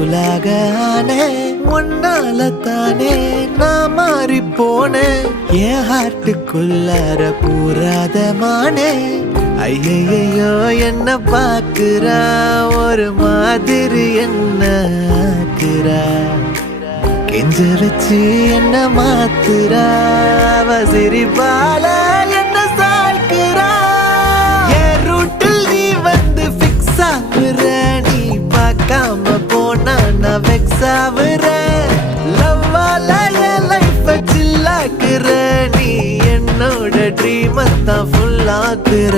கூலாக ஆனே ஒன்னால தானே நான் மாறி போனேன் என் ஹார்ட்டுக்குள்ளார பூராத மானே ஐயையோ என்ன பாக்குறா ஒரு மாதிரி என்ன ஆக்குறா கெஞ்ச வச்சு என்ன மாத்துறா அவ சிரிப்பால என்ன சாய்க்கிறா என் ரூட்டில் நீ வந்து ஃபிக்ஸ் ஆகுற நீ பார்க்காம போனா நான் வெக்ஸ் ஆகுற லவ்வால என் லைஃப் சில்லாக்குற நீ என்னோட ட்ரீம் தான் ஃபுல் ஆக்குற